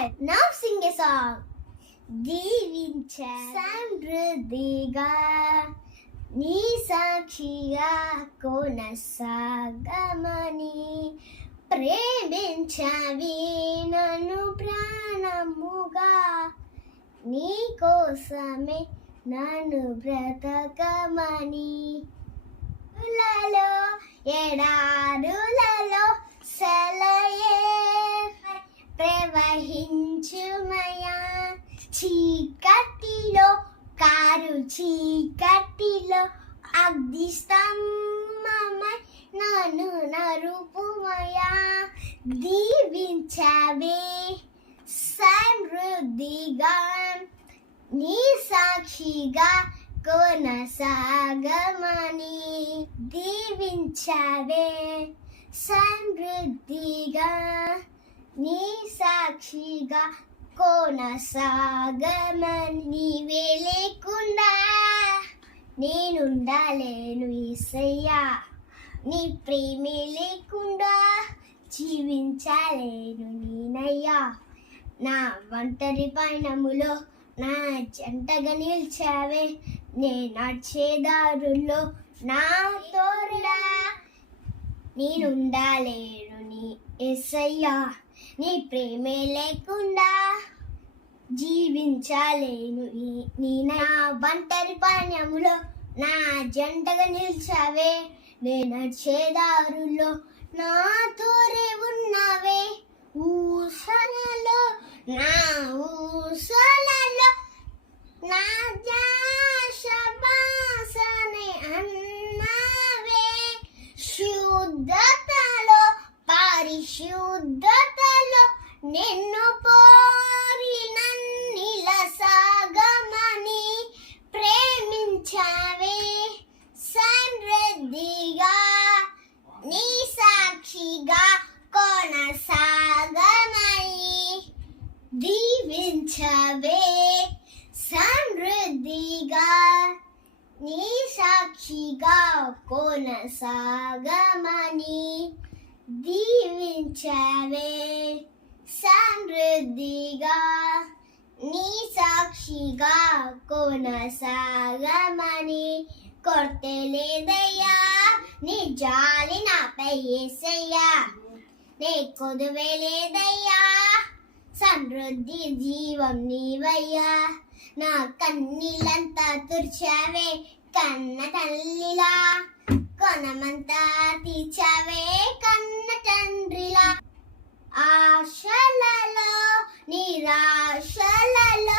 Now sing a song. దీవించా సమృద్ధిగా నీ సాక్షిగా కొనసాగమని ప్రేమించవి నన్ను ప్రాణముగా నీ కోసమే నన్ను బ్రతకమని ఎడారులలో సెలయే ప్రవహించుమయా చీకటిలో కారు చీకటిలో అగ్నిస్తంభమై నన్ను నరుపుమయా దీవించవే సమృద్ధిగా నీ సాక్షిగా కొనసాగమని దీవించవే సమృద్ధిగా నీ సాక్షిగా కొనసాగమని నీవే లేకుండా నేనుండలేను యేసయ్యా నీ ప్రేమే లేకుండా జీవించలేను నేనయ్యా నా ఒంటరి పయనములో నా జంటగా నిలిచావే నే నడిచే దారుల్లో నా తోడుగా నేనుండలేను నీ యేసయ్యా నీ ప్రేమే లేకుండా జీవించలేను నీ నా ఒంటరి పయనములో నా జంటగా నిలిచావే నే నడిచే దారుల్లో నా తోరే ఉన్నావే ఊసలలో నా ఊసలలో నా జాషబాసనే అన్నావే శుద్ధతలో పరిశుద్ధతలో నిన్ను పోరి నన్నిల సాగమని ప్రేమించావే సమృద్ధిగా నీ సాక్షిగా కొనసాగమని దీవించవే సమృద్ధిగా నీ సాక్షిగా కొనసాగమని దీవించవే సమృద్ధిగా నీ సాక్షిగా కొనసాగమని కొరతే లేదయ్యా నీ జాలి నాపై యేసయ్యా నే కొదువే లేదయ్యా సమృద్ధి జీవం నీవయ్యా నా కన్నీళ్ళంతా తుర్చావే కన్న తల్లిలా కొనమంతా తీర్చావే కన్న తండ్రిలా ఆశలలో నిరాశలలో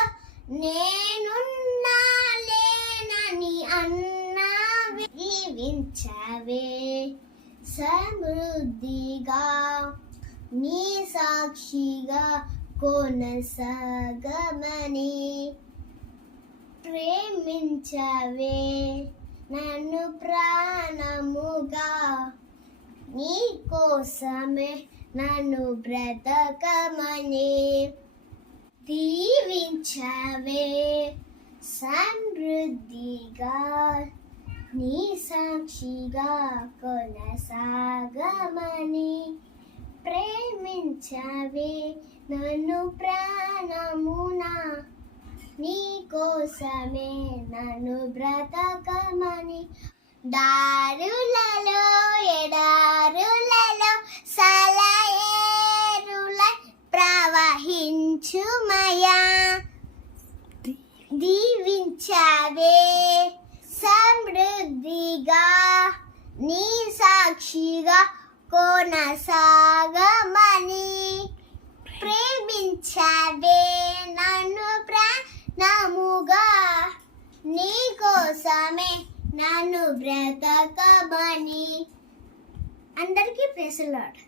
నేనున్నా లేనని అన్నావే జీవించవే సమృద్ధిగా నీ సాక్షిగా కొనసాగమని ప్రేమించవే నన్ను ప్రాణముగా నీ కోసమే నన్ను బ్రతకమని దీవించవే సమృద్ధిగా నీ సాక్షిగా కొనసాగమని ప్రేమించవే నన్ను ప్రాణమునా నీ కోసమే నన్ను బ్రతకమని దారులలో ఎడారులలో సలయేరులై ప్రవహించుమయా దీవించవే సమృద్ధిగా నీ సాక్షిగా కొనసాగమని ప్రేమించవే నన్ను ప్రాణముగా నీ కోసమే నన్ను బ్రతకమని అందరికీ ప్రైజ్ ది లార్డ్.